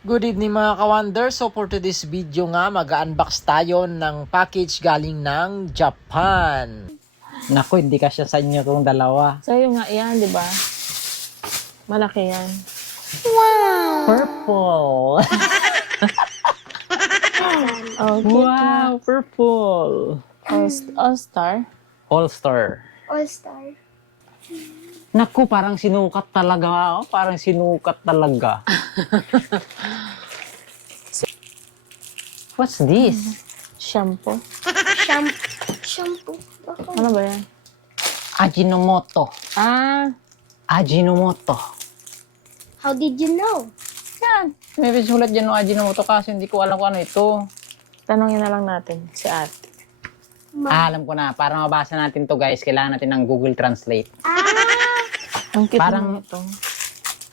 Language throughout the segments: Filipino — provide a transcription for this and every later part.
Good evening mga ka-wonder. So for today's video nga, mag-unbox tayo ng package galing ng Japan. Naku, hindi kasya sa inyo kung dalawa. Sa'yo nga yan, di ba? Malaki yan. Purple! Oh, cute Wow, purple! All-star? All-star. All-Star. Naku, parang sinukat talaga. Oh. Parang sinukat talaga. What's this? Shampoo? Shampoo. Baka. Ano ba yan? Ajinomoto. Ah, Ajinomoto. How did you know? Yan. May sulat dyan ng Ajinomoto kasi hindi ko alam kung ano ito. tanongin na lang natin si ate. Alam ko na. Para mabasa natin to guys, kailangan natin ng Google Translate. Ang cute Parang- naman ito.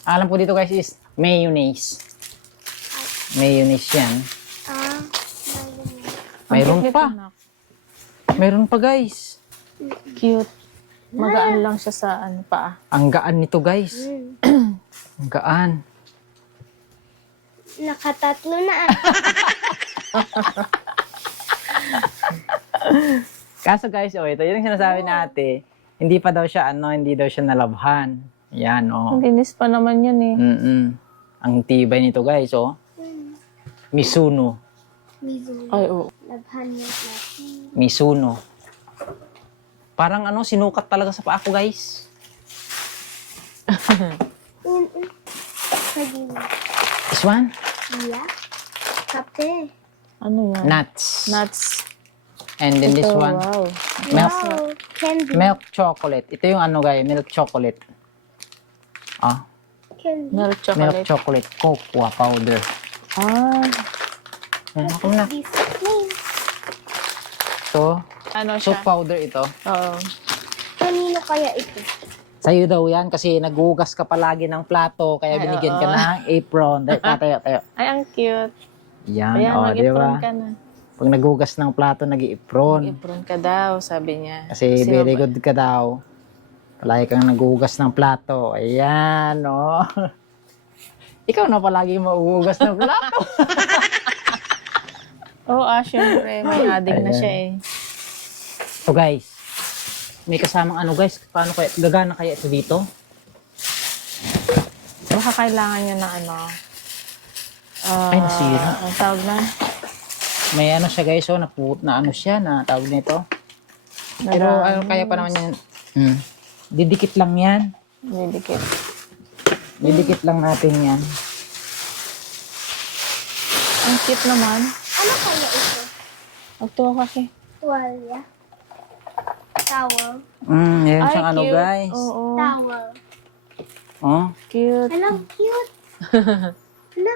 Alam ko dito guys is mayonnaise. Mayonnaise yan. Mayroon Ang cute, pa. anak. Mayroon pa guys. Cute. Magaan lang siya sa paa. Ang gaan nito guys. Ang gaan. Nakatatlo na Kaso guys, ito yung sinasabi natin. Hindi pa daw siya, hindi daw siya nalabhan. Yan, Ang linis pa naman yan eh. Ang tibay nito guys, Mizuno. Mizuno. Ay, oo. Labhan niya natin. Mizuno. Parang sinukat talaga sa paa ko guys. Sabi mo. This one? Yeah. Kape. Ano yan? Nuts. Nuts. And then this Ito, one, wow. milk, Wow. Candy. milk chocolate. Ito yung guys, milk chocolate. Candy. Milk Milk chocolate. chocolate, cocoa powder. Ah, Ayan, ako na. This name. So, ano siya? soap powder ito. Oo. Kanino kaya ito? Sa'yo daw yan kasi naghugas ka palagi ng plato kaya Ay, binigyan ka oo. ng apron. Tayo. Ay, ang cute. Yan, Ayan, di mag-apron ba? ka na. Pag naghugas ng plato, nag-apron. Mag-apron ka daw, sabi niya. Kasi Sino very ba? good ka daw. Palagi kang naghugas ng plato. Ayan, Ikaw na palagi mauhugas ng plato. Oo, syempre. May adding na Ayan. siya eh. So guys, may kasamang guys, paano kaya, gagana kaya ito dito? Baka kailangan niya na Ay, nasira. Ang tawag na? May siya guys, na siya, na tawag nito. Pero kaya pa naman yan. Didikit lang yan. Didikit. Didikit lang natin yan. Ang cute naman. Ano kaya ito? Magtuwa kasi. Tuwalya. Towel. Yan Ay, siyang cute. guys. Oo. Towel. Cute. Alam, cute. Hala.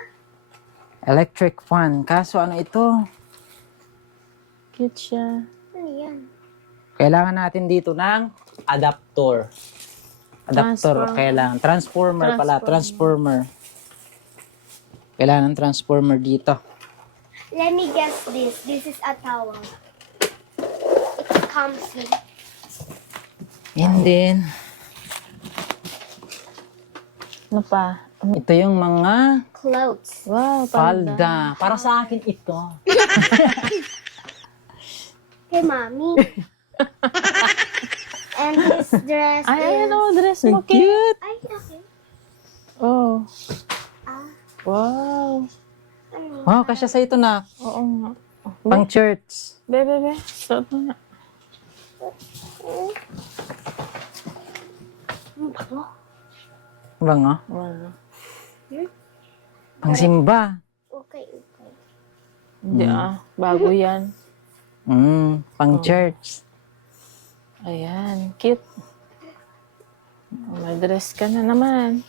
Electric fan. Kaso ito? Cute siya. Ano yan? Kailangan natin dito ng adapter. Transformer. Kailangan. Transformer pala. Transformer. Kailangan ng transformer dito. Let me guess this. This is a towel. It comes with And then, Ano pa? ito yung mga clothes. Wow, palda. Para sa akin ito. Kay mommy. And this dress Ay, is... ano, dress mo, Ang cute. Ay, okay. Oh. Ah, Wow. ano? Wow, kasya sa ito na. Oo nga. Pang church. Bebe. Suot mo nga. Bango. Wow. Pang simba. Okay, okay. Hindi bago yan. Pang church. Ayan, cute. May dress ka na naman.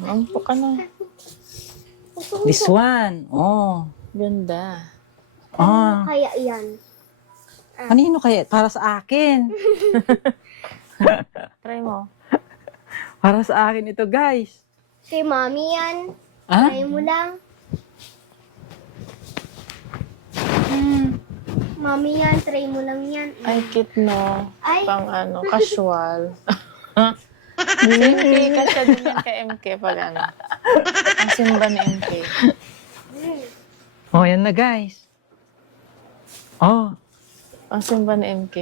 Umpo ka na. This one. Ganda. Ano kaya yan? Kanino kaya? Para sa akin. Try mo. Para sa akin ito, guys. Kay mommy yan. Ah? Try mo lang. Mommy yan, try mo lang yan. Ay, cute no. Ay. Pang casual. Si MK, kasya din yan kay MK pag ano. Ang simba ni MK. Oh, yan na guys. Oh, Ang simba ni MK.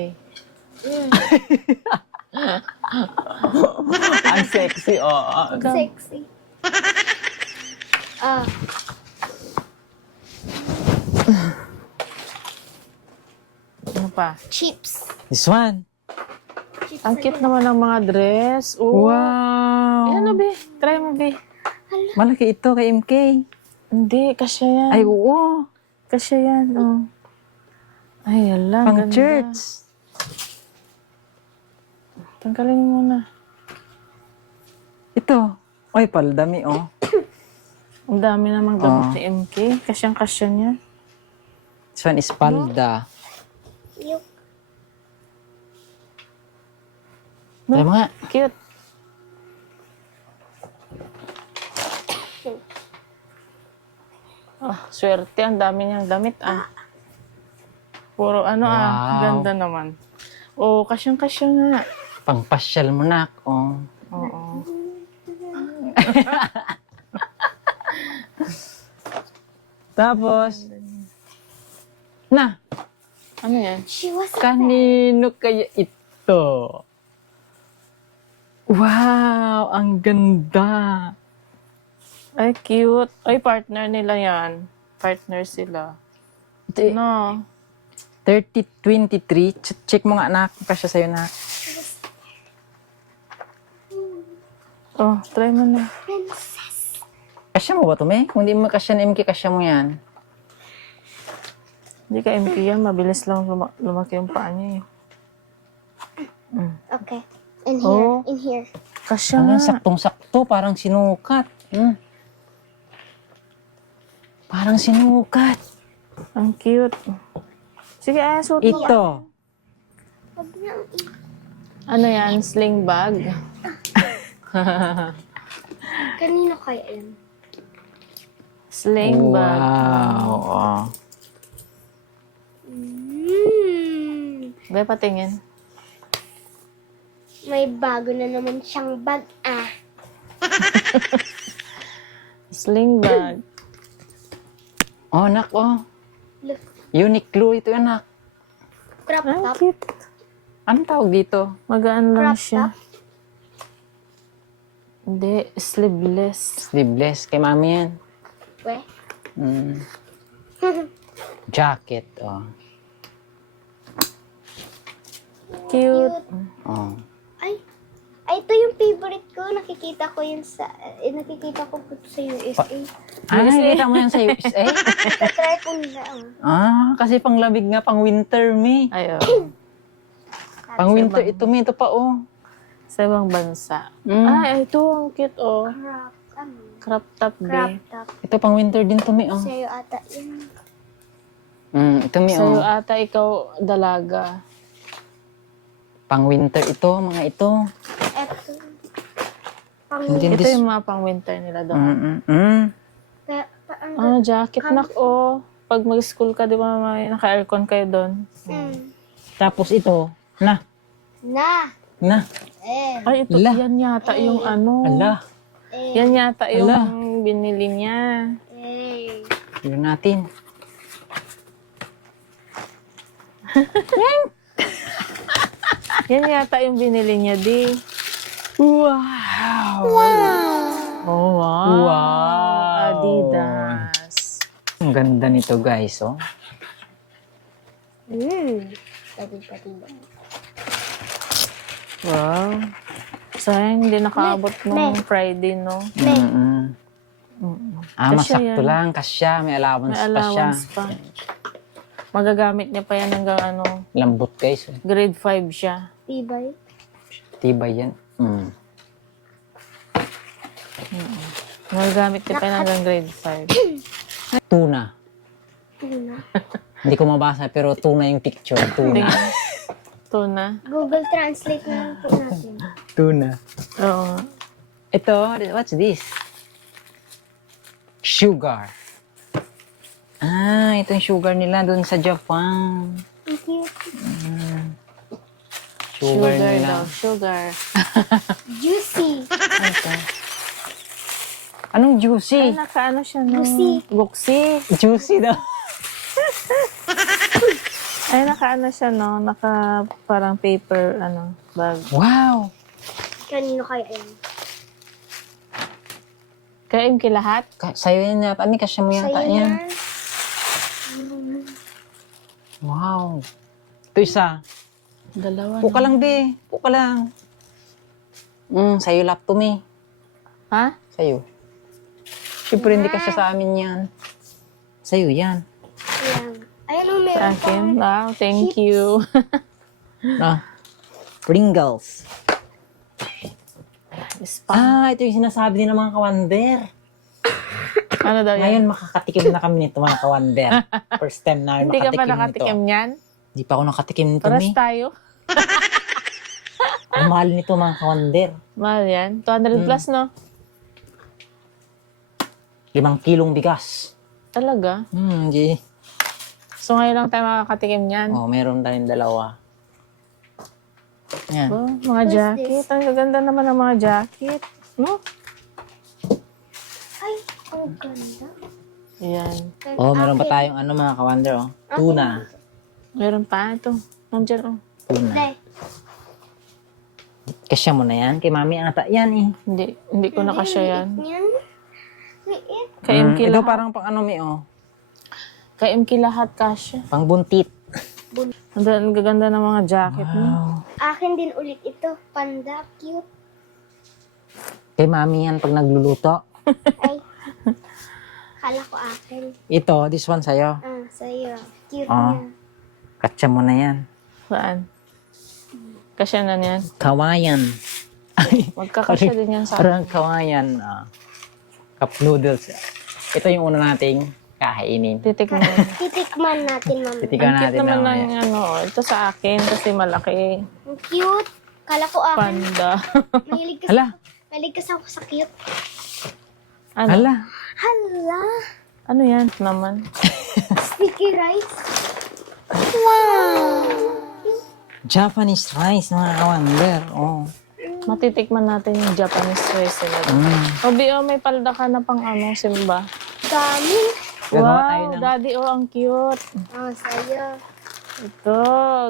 ang sexy. Oh. Sexy. Ah, Ano pa? chips. This one. Chips Ang cute naman ng mga dress. Oh. Wow. Ayan na, be. Try mo, be. Malaki ito kay MK. Hindi, kasya yan. Ay, oo. Kasya yan, oh. Ay, ala, Pang ganda. church. Tanggalin mo muna. Ito. Ay, paldami, oh. Ang dami namang damit ni MK. Kasyang-kasya niya. This one is palda. Yung Try mo nga. Cute. Swerte. Ang dami niyang damit, Puro ano, Wow. Ganda naman. Oh, kasyang-kasya nga. Pangpasyal mo na, oh. Oo. Tapos, na, Ano yan? she was kanino kaya ito? Wow, ang ganda. Ay, cute. Ay, partner nila yan. Partner sila. Ito, No. 3023. Check mo nga, anak. Kasya sa'yo na. Oh, try mo na. princess. Kasya mo ba ito, me? Kung di mo kasya ni MK, kasya mo yan. Hindi ka MK yan. Mabilis lang lumaki yung paa niya, Okay. In here. Oh. In here. Kasya Ano, nga. saktong-sakto. Parang sinukat. Parang sinukat. Ang cute. Sige, suot mo. Ito. Wag nang Ano yan? Sling bag? kanino kaya yan? Sling bag. Wow. Oh. Be, patingin. May bago na naman siyang bag. Sling bag. Oh, anak, oh. Look. Uniqlo ito, anak. Crop Ang top. cute. Anong tawag dito? Magaan lang Crop siya. top. Hindi, sleeveless. Sleeveless. Kay mami yan. Weh. Jacket, oh. Cute. Oh. Ay, ito yung favorite ko. Nakikita ko yun sa, nakikita ko po sa USA. Nakikita mo yan sa USA? Try ko nila. Kasi pang lamig nga, pang winter, me. Ay, oh. Pang winter, ito, me. Ito pa, oh. Sa ibang bansa. Mm. Ay, ito. Ang cute, oh. Crop, Crop top, crop be. top. Ito pang winter din to, me, oh. Sa'yo ata yun. Ito, me, Sa'yo oh. ata ikaw dalaga. Pang winter ito, mga ito. Eto. Pang Hindi. Ito yung mga pang winter nila doon. Paang Ano, jacket nak, oh. Pag mag-school ka, di ba, may naka-aircon kayo doon? Tapos ito, na. Na. Ay, ito, Ala. yan yata yung ano. Ala, Yan yata yung Ala. binili niya. yun natin. Yan yata yung binili niya, di. Wow! Oh, wow. Wow. Adidas. Ang ganda nito, guys, oh. Pati. Wow. Sayang, hindi nakaabot nung Friday, no? Mm-mm. Kasya Masakto yan. lang, kasya. May allowance, May pa siya. allowance pa. Magagamit niya pa yan hanggang ano, Lambot, guys. grade 5 siya. Tibay. Tibay yan. Magagamit niya pa yan hanggang grade 5. Tuna. Tuna. Hindi ko mabasa, pero tuna yung picture. Tuna. Tingnan. Tuna. Google Translate na lang po natin. Tuna. Oo. Ito, what's this? Sugar. Ito yung sugar nila doon sa Japan. Ang cute. Sugar Sugar nila. daw. Sugar. Juicy. Ito. Anong Ay, juicy? nakaano siya no? Buksi. Buksi. Juicy daw. Ay, nakaano siya no? Naka parang paper, bag. Wow! Kanino kaya yan? Kaya imki lahat? Sa'yo yan yata. Ani, kasya mo yata Sa'yo yan. yan. Wow. Ito isa. Dalawa. Puka lang, be. Puka lang. Sa'yo lap to, me. Ha? Sa'yo. Siyempre, hindi kasya sa amin yan. Sa'yo yan. Ayan. Ayan o, Sa meron akin? pang Wow, thank you. Ah. Pringles. Spam. Ito yung sinasabi din ng mga kawander. Ano daw yan? Ngayon, makakatikim na kami nito, mga kawander. First time na Hindi ka pa makatikim nakatikim nito. niyan? Hindi pa ako nakatikim nito, Paras me. tayo. Ang mahal nito, mga kawander. Mahal yan. 200 plus, no? 5 kilong bigas. Talaga? Hindi. So, ngayon lang tayo makakatikim niyan. Oh, meron na rin dalawa. Yan. Oh, mga jacket. Ang gaganda naman ng mga jacket. No? Ay, ang ganda. Ayan. Oh, meron pa tayong mga kawander, oh. Tuna. Meron pa. Ito. Nandiyan, oh. Tuna. Day. Kasya mo na yan. Kay mami ata yan, eh. Hindi ko nakasya yan. Yan. Liit. Kay MK Ito lahat. parang pang me, oh. Kay MK lahat kasya. Pang buntit. Ang gaganda ng mga jacket mo. Wow. Akin din ulit ito. Panda. Cute. Kay mami yan pag nagluluto. Ay. Kala ko akin. Ito, this one sa'yo. Sa'yo. Cute Ah. niya. Kasya mo na yan. Saan? Kasya na niyan. Kawayan. Ay, Magkakasya din yan sa parang kawayan. Cup noodles. Ito yung una nating kakainin. titikman. Titikman natin, mama. Titigan Ang cute natin naman na ng ito sa akin kasi malaki. Ang cute. Kala ko akin. Panda. Mahilig kasi, Hala. mahilig kasi ako sa cute. Ano? Hala. Hala. Ano yan naman? Sticky rice. Wow. Japanese rice, mga kawander. Oh. Matitikman natin yung Japanese rice nila. Obi, may palda ka na pang Simba. Dami. Gagawa tayo Wow, ng... daddy, ang cute. Sa'yo. Ito,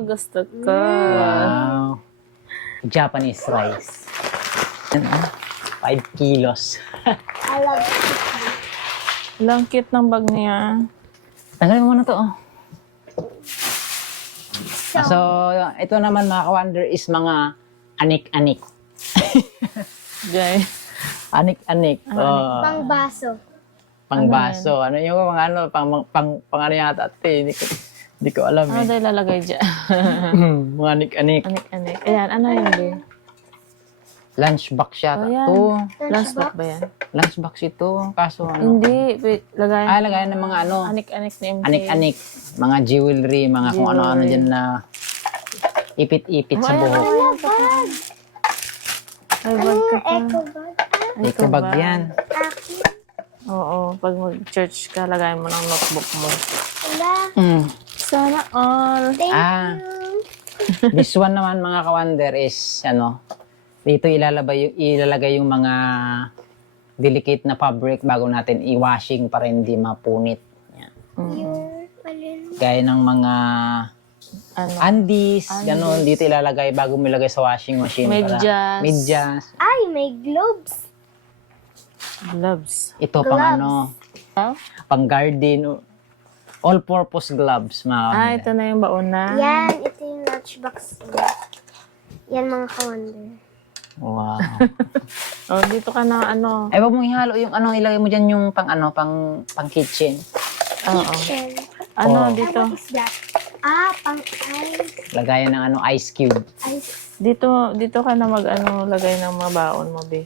gusto ko. Wow. Japanese rice. Yan, 5 kilos. I love it. Ang cute ng bag niya. Tanggalin mo na to, oh. So, So, ito naman mga kawander is mga anik-anik. Jay. Anik-anik. Oh, pang baso. pangbaso. Ano yung mga pang ano yata ate. Hindi ko alam Ano eh. tayo lalagay dyan? Mga anik-anik. Anik-anik. Ayan, ano yun din? Lunchbox yata. Oh, yan. To. Lunchbox ba yan? Lunchbox ito. Kaso ano. Hindi. Wait, lagayan. Lagayan ng mga ano. Anik-anik ni MK. Anik-anik. Mga jewelry. Mga kung ano-ano dyan na ipit-ipit sa buhok. Ano bag? Ay, bag ka pa. Eco bag. Eco bag yan. Akin. Oo, pag mag-church ka, lagayan mo ng notebook mo. Wala. Sana all. Thank Ah. you. This one naman mga kawander is dito ilalagay yung mga delicate na fabric bago natin i-washing para hindi mapunit. Yan. Yung alin. Gaya ng mga Ano? undies, ganun, dito ilalagay bago mo ilagay sa washing machine. Medyas. Medyas. Ay, may globes. Gloves. Ito pang Gloves. pang garden, all-purpose gloves mga Ah, kawander. ito na yung baon na. Yan, ito yung lunchbox. Yan mga kawander. Wow. Oh, dito ka na Ay, wag mong ihalo yung ilagay mo dyan yung pang kitchen. Oo. Kitchen. Oh. Ano dito? What is that? Pang ice. Lagayan ng ice cube. Ice. Dito ka na lagay ng mga baon mo, be.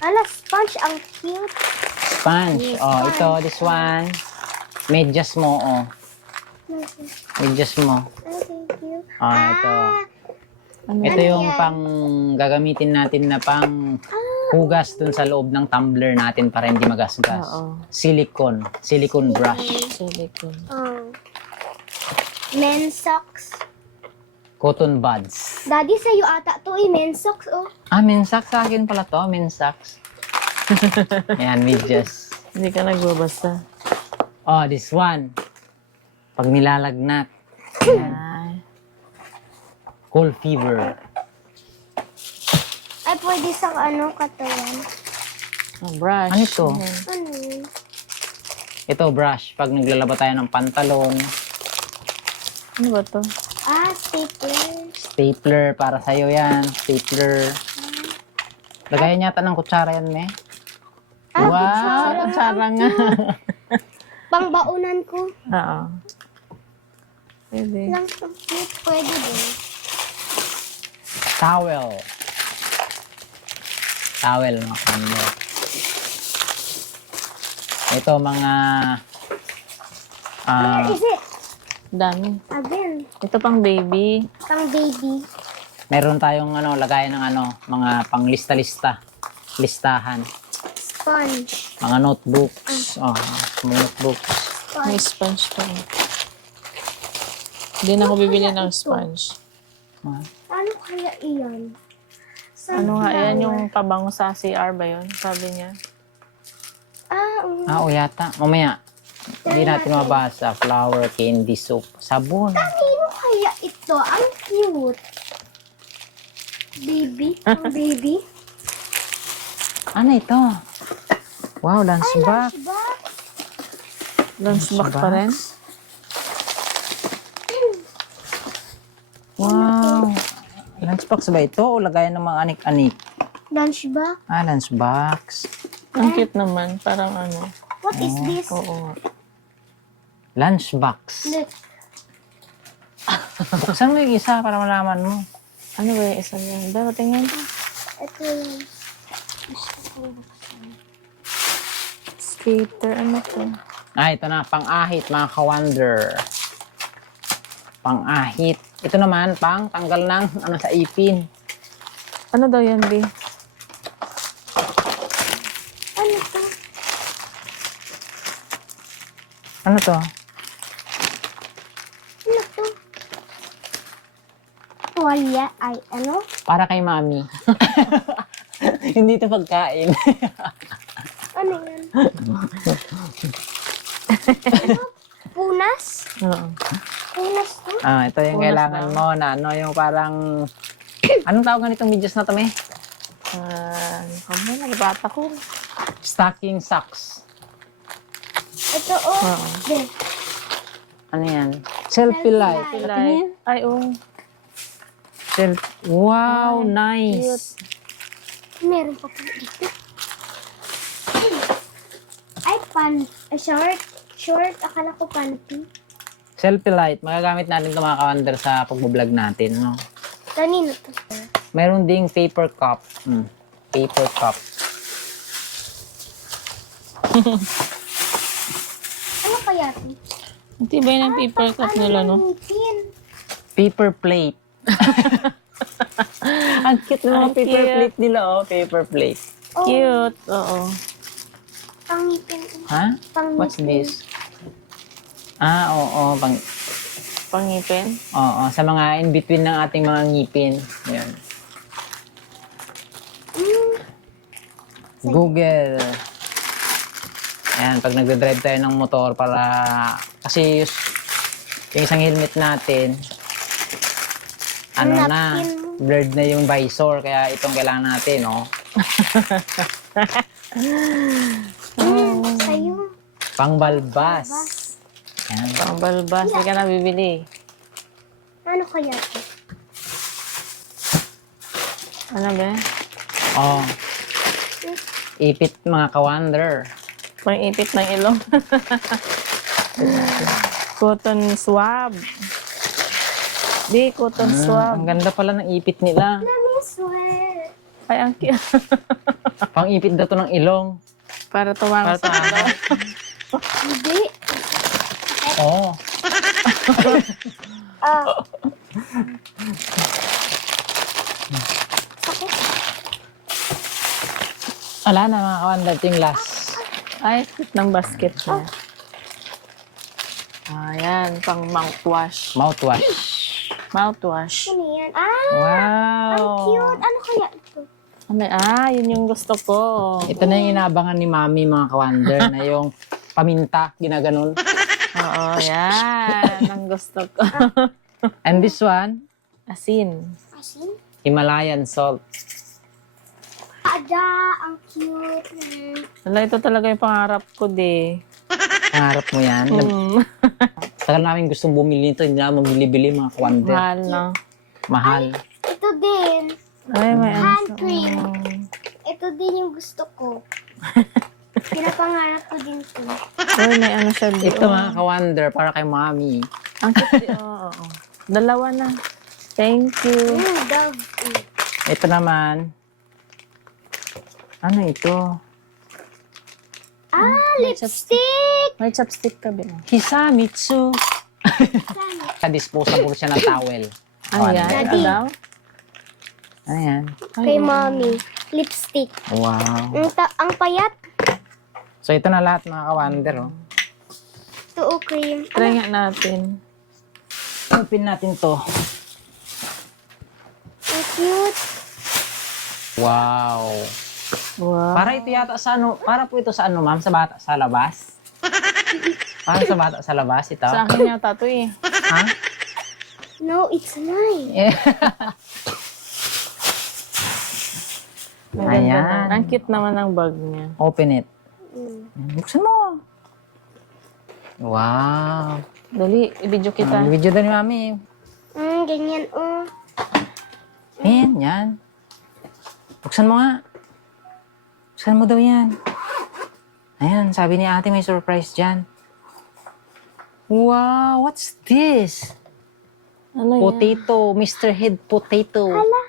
Ala, sponge. Ang cute. Sponge. Oh, ito, this one. Medyas mo, oh. Medyas mo. Ay, thank you. Ito. Ano? Ito yung pang gagamitin natin na pang hugas dun sa loob ng tumbler natin para hindi magasgas. Oo. Silicone brush. Silicone. Men's socks. Cotton buds. Daddy, sa'yo ata to men's socks, oh. Ah, mensax sa akin pala to. Mensax. Ayan, medyas. Hindi ka nagbabasa. Oh, this one. Pag nilalagnat. Ay. Cold fever. Ay, pwede sa katawan. Oh, brush. Ano ito? Ayan. Ano yun? Ito, brush. Pag naglalaba tayo ng pantalon. Ano ba to? Ah, stapler. Stapler. Para sa'yo yan. Stapler. Lagayan yata ng kutsara yan, me. Ah, Wow, kutsara nga. Pangbaunan ko. Oo. Pwede. Lang cute. Pwede din. Towel. Towel, mga kanya. Ito, mga... Where is it? Dami. Again. Ito pang baby. Pang baby. meron tayong lagayan ng mga panglista-lista. Listahan. Sponge. Mga notebooks. Oh, mga notebooks. May sponge pa. Hindi na ako bibili ng sponge. Ano kaya iyan? Ano nga, yan yung pabango sa CR ba yun? Sabi niya. O yata. Mamaya. Hindi natin mabasa. Flour, candy, soap, sabon. Kanino kaya ito? Ang cute. Baby? Ang baby? Ano ito? Wow, lunchbox. Diba? Lunchbox pa rin. Wow. Lunchbox ba ito o lagayan ng mga anik-anik? Lunch ba? Ah, lunchbox. Ang cute naman. Parang ano. What is this? Oo. Lunchbox. Look. Buksan mo yung isa para malaman mo. Ano ba yung isa niyan? Pero tingnan. Ito yung... Skater. Ano to? Ah, ito na. Pang-ahit, mga ka-wonder. Pang-ahit. Ito naman, pang tanggal ng sa ipin. Ano daw yan, B? Ano to? Ano to? Ano to? Tuwalya ay ano? Para kay mami. Hindi ito pagkain. Ano yan? Punas? Oo. Punas to? Ah, ito yung Punas kailangan na. mo na yung parang anong tawag nga nitong medyas na to, me? Ano, nagbata ko. Stocking socks. Ito oh. Oo. There. Ano yan? Selfie light. Like, ay, oh. Wow, Ay, nice. Meron pa po dito. Ay, short. Short. Akala ko panty. Selfie light. Magagamit natin ito mga ka-wonder sa pag-vlog natin, no? Kanino to? Meron ding paper cup. Paper cup. Ano kaya to? Hindi ba yun ang paper cup nila, no? Ngipin. Paper plate. Ang cute ng mga Ang paper cute. plate nila, oh. Paper plate. Oh, Cute. Oo. pangipin. Ha? Pangipin. What's this? Ah, oo. Pangipin. Oo, sa mga in-between ng ating mga ngipin. Yan. Google. Ayan, pag nagdadrive tayo ng motor para... Kasi yung isang helmet natin, blurred na yung visor. Kaya itong kailangan natin, no? Sa'yo. Pangbalbas. Ayan. Pang balbas. Hindi ka na bibili. Ano kaya to? Ano ba? Oh. Ipit mga ka-wonder. Pang ipit ng ilong. Cotton swab. Di, cotton swab. Ang ganda pala ng ipit nila. Let me swear. Ay, ang cute. Pang-ipit daw to ng ilong. Para tumama sa ano. Hindi. Oh. Ah. Wala na mga ka-wonder. Ito yung last. Ay, cute ng basket niya. Ayan, pang mouthwash. Mouthwash. Mouthwash. Ano yan? Ah! Ang Wow! cute! Ano kaya ito? Yun yung gusto ko. Ito na yung inaabangan ni Mami, mga ka-wonder, na yung paminta, ginaganon. Oo, yan. Ang gusto ko. And this one, Asin. Asin? Himalayan salt. Ada! Ang cute! Wala, ito talaga yung pangarap ko, de. Pangarap mo yan. Tagal namin gustong bumili nito, hindi na mabili-bili, mga ka-wonder. Mahal, no? Mahal. Ito din. Ay, may Hand cream. Ito din yung gusto ko. Pinapangarap ko din to. Uy, may ano siya di. Ito, mga ka-wonder, para kay Mami. Ang cute. Oo. Dalawa na. Thank you. Dove. Ito naman, ano ito? Lipstick! May chopstick ka ba? Hisamitsu. Disposable siya ng towel. Ano yan? Daddy. Adaw? Ano yan? Kay mommy. Lipstick. Wow. Ang payat. So, ito na lahat, mga ka-wonder. Oh. Ito cream. Try nga natin. Open natin to. Ang cute. Wow. Wow. Para ito yata sa ano, para po ito sa ano, ma'am, sa bata sa labas. Para sa bata sa labas ito. Sa akin yata to eh. Ha? No, it's mine. Ang ganda Ayan. na. Ang cute naman ng bag niya. Open it. Mm. Buksan mo. Wow. Dali, i-video kita. Video doon ni mami. Ganyan, oh. Ayan, yan. Buksan mo nga. Buksan mo daw yan. Ayan, sabi ni ate may surprise dyan. Wow, what's this? Ano yan? Potato, Mr. Head Potato. Hala.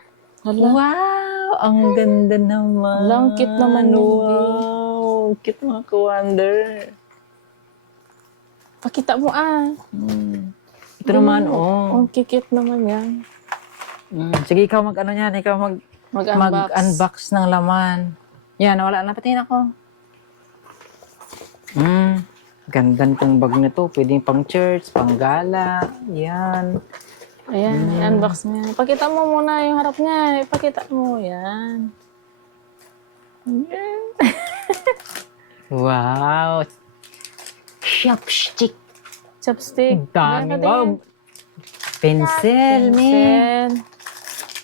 Wow, ang ganda naman. Hala, ang cute naman yun, Wow, cute mga ka-wonder. Pakita mo Ito naman, oh. Ang cute naman yan. Sige, ikaw mag-ano yan, ikaw Mag-unbox. mag-unbox ng laman. Yan, wala na, patingin ako. Ganda nitong bag na to. Pwedeng pang church, pang gala. Yan. Ayan, unbox niya. Pakita mo muna yung harap niya. Ipakita mo. Yan. Yan. Wow. Chopstick. Chopstick. Dami. Meron Wow. din. Pencil, me. Pencil.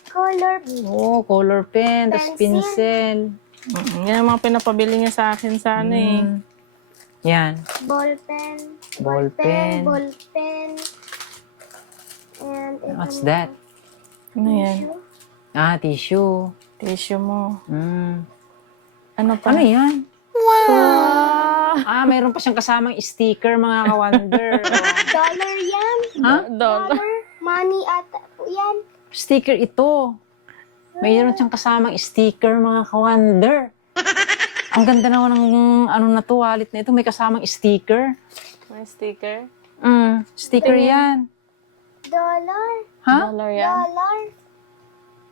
Color. Oh, color pen, tapos pencil. Yan ang mga pinapabili niya sa akin sana eh. Yan. Ball pen. Ball pen. Ball pen. And ito What's naman, that? Ano yan? Tissue. Tissue mo. Ano pa? Ano yan? Wow! Mayroon pa siyang kasamang sticker, mga ka-wonder. Dollar yan. Ha? Dollar. Money ata po yan. Sticker ito. Mayroon siyang kasamang sticker, mga ka-wonder. Ang ganda naman ng ano na to, wallet na ito. May kasamang sticker. May sticker? Sticker yan. Dollar. Ha? Dollar yan? Dollar.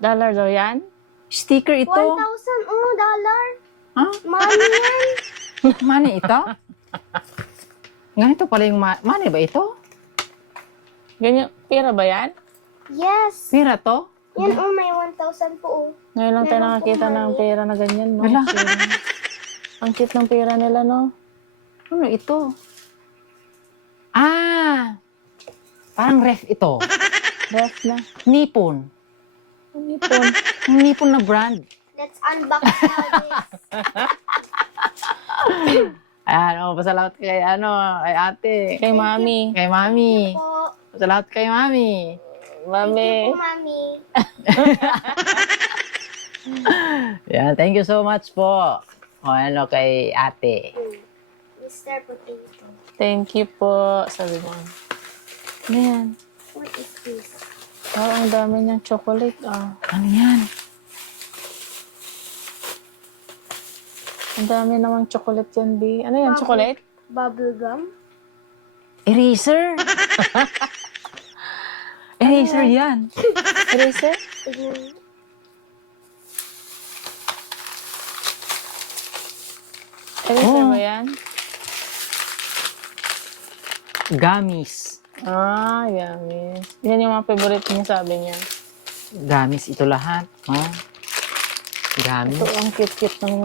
Dollar daw yan? Sticker ito. 1,000. Oh, dollar. Ha? Money yan. Money ito? Ganito pala yung money ba ito? Ganyan, pera ba yan? Yes. Pera to? Yan, oh, may 1,000 po, oh. Ngayon lang tayo Meron nakakita po, ng Mami. pera na ganyan, no? Wala. Ang cute ng pera nila, no? Ano ito? Parang ref ito. Ref na. Nippon. Ang ipon. Nippon na brand. Let's unbox now this. Ayan, pasalamat kay kay ate. Kay mami. Kay mami. Po. Pasalamat kay mami. Mami. Po, mami. Yan, thank you so much po. Kay ate. Mr. Potato. Thank you po. Sabi mo. Ano yan? What is this? Oh, ang dami niyang chocolate, Ano yan? Ang dami namang chocolate yan, B. Ano yan, chocolate? Bubble gum? Eraser. Eraser yan. Eraser? Tignan. Eraser Oh. ba yan? Gummies. Ah, yamis. Yan yung mga favorite niya, sabi niya. Gamis ito lahat. Oh. Gamis. Ito ang cute-cute ng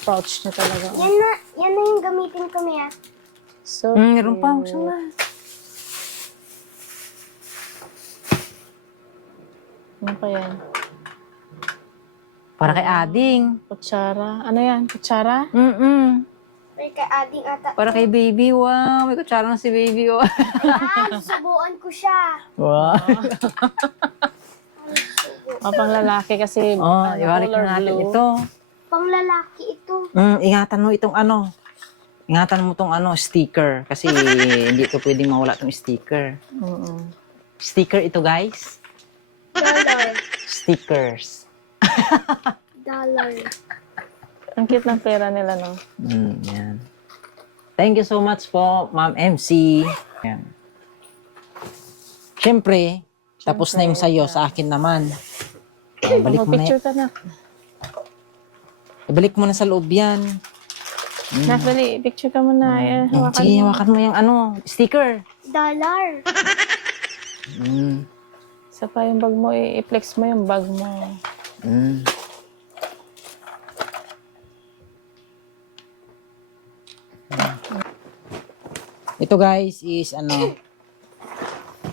pouch niya talaga. Yan na yung gamitin ko, Mia. So Meron pa. cute. Saan na? Ano pa yan? Para kay Ading. Kutsara. Ano yan? Kutsara? May kay ading ata. Para kay baby. Wow. May kutsara na si baby. Oh. Ayan, susubuan ko siya. Wow. Pang lalaki kasi Oh, ibalik color na natin blue. ito. Pang lalaki ito. Ingatan mo itong ano. Ingatan mo itong ano, sticker. Kasi hindi ito pwedeng mawala itong sticker. Mm-mm. Sticker ito, guys. Dollar. Stickers. Dollar. Ang cute ng pera nila, no? Yan. Thank you so much po, Ma'am MC. Yan. Siyempre, tapos na yung sayo, sa akin naman. Balik mo na Picture ka na. ibalik mo na sa loob yan. Nak, dali. Picture ka muna. Ayan, hawakan Sige, mo. hawakan mo yung ano, sticker. Dollar. Isa pa yung bag mo. I-flex mo yung bag mo. Ito guys is ano,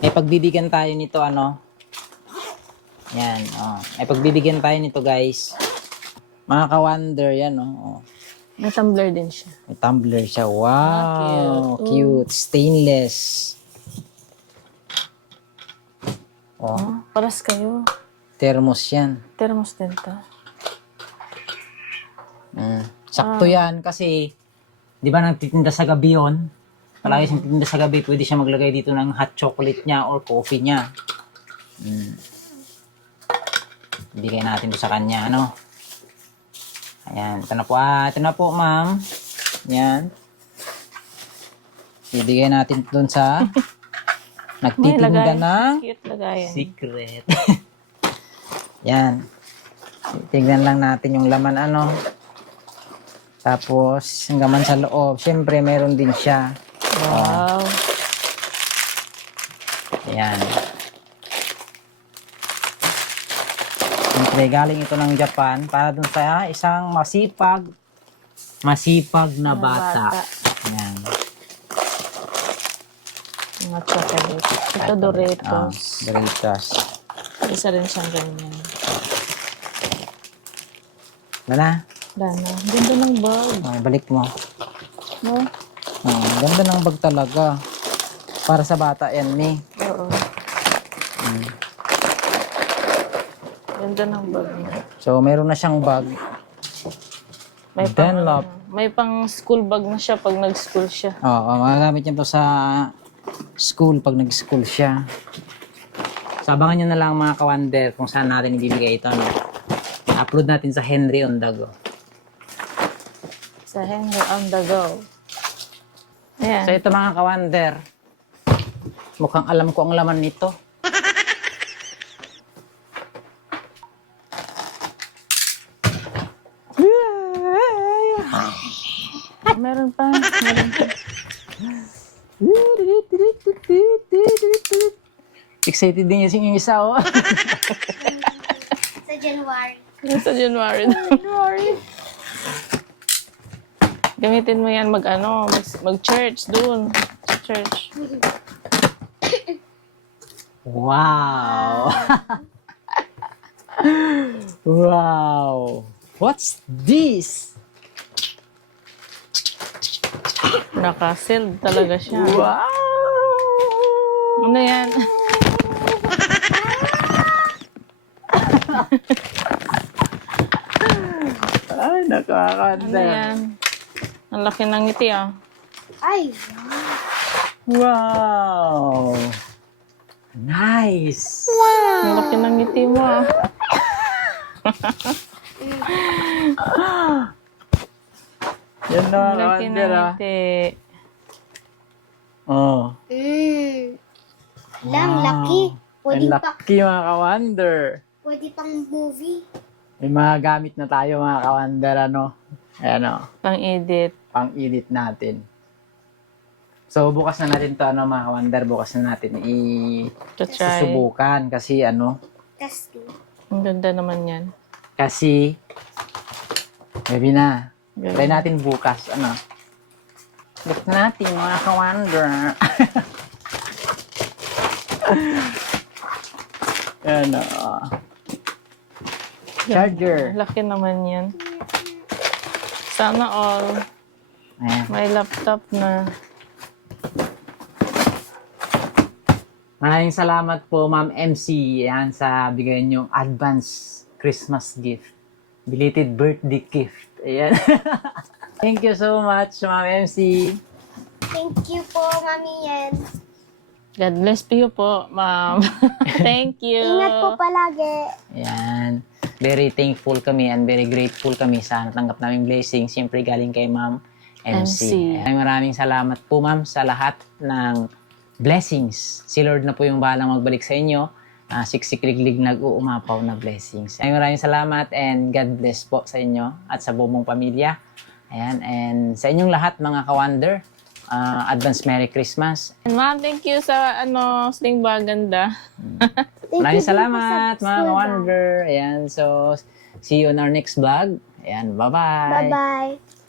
may pagbibigyan tayo nito ano. Yan, oh. May pagbibigyan tayo nito guys. Mga ka-wonder yan, oh. May tumbler din siya. May tumbler siya. Wow, cute. Stainless. Oh, Paras kayo. thermos yan. Thermos din to. Sakto yan kasi, di ba nagtitinda sa gabi yun? Palagi siyang titinda sa gabi, pwede siya maglagay dito ng hot chocolate niya or coffee niya. Bigay natin to sa kanya, ano? Ayan, ito na po. Ito na po, ma'am. Ayan. Ibigay natin doon sa nagtitinda ng Cute lagayan. secret. Yan. Tignan lang natin yung laman, ano. Tapos, yung laman sa loob. Siyempre, meron din siya. Wow. Ayan. Siyempre, galing ito ng Japan para dun sa isang masipag na bata. Ayan. Mga chocolate. Ito Doritos. Doritos. Isa rin siyang ganyan. Wala. Dana. Ganda ng bag. Balik mo. No? Ganda ng bag talaga. Para sa bata yan, ni. Oo. Ganda ng bag niya. So, meron na siyang bag. May pang, Dunlop. may pang school bag na siya pag nag-school siya. Oo, magagamit niya to sa school pag nag-school siya. So, abangan nyo na lang mga ka-wonder kung saan natin ibibigay ito. No? Upload natin sa Henry on the Go. Sa Henry on the go. Ayan. So, ito mga ka-wonder. Mukhang alam ko ang laman nito. Meron pa. Meron pa. Excited din yung isa, oh. Sa January. Sa January. Gamitin mo yan mag-church doon. Church. Wow! Wow! What's this? Naka-sealed talaga siya. Wow! Ano yan? Ay, nakakanda. Ano yan? Ang laki ng ngiti ah. Ay, Wow! Nice! Ang laki ng ngiti mo ah. Yan na, Ang laki ng ngiti. Oh. Lang, laki. Pwede Ang laki mga ka-wonder. pwede pang movie. May mga gamit na tayo mga ka-wonder, ano? Ayan o, Pang-edit. pang-edit natin. So, bukas na natin to, ano, mga ka-wonder. Bukas na natin To try. susubukan. Kasi, Testing. Ang ganda naman yan. kasi, gabi na. Gabi. Try natin bukas, Look natin, mga ka-wonder. Yan, Charger. Laki naman yan. Sana all. Ayan. May laptop na. Maraming salamat po, Ma'am MC, yan, sa bigay niyong advance Christmas gift. Belated birthday gift. Ayan. Thank you so much, Ma'am MC. Thank you po, Mami Yen. God bless you po, ma'am. Thank you. Ingat po palagi. Ayan. Very thankful kami and very grateful kami sa natanggap naming blessings. Siyempre galing kay Ma'am MC. MC. Ay, maraming salamat po, Ma'am, sa lahat ng blessings. Si Lord na po yung bahalang magbalik sa inyo. Siksik-liglig nag-uumapaw na blessings. Ay, maraming salamat and God bless po sa inyo at sa buong pamilya. Ayan. And sa inyong lahat, mga ka-wonder, advance Merry Christmas. And ma'am, thank you sa sling bag, ganda. Maraming salamat, mga ka-wonder. Ayan. So, see you on our next vlog. Ayan. Bye-bye. Bye-bye.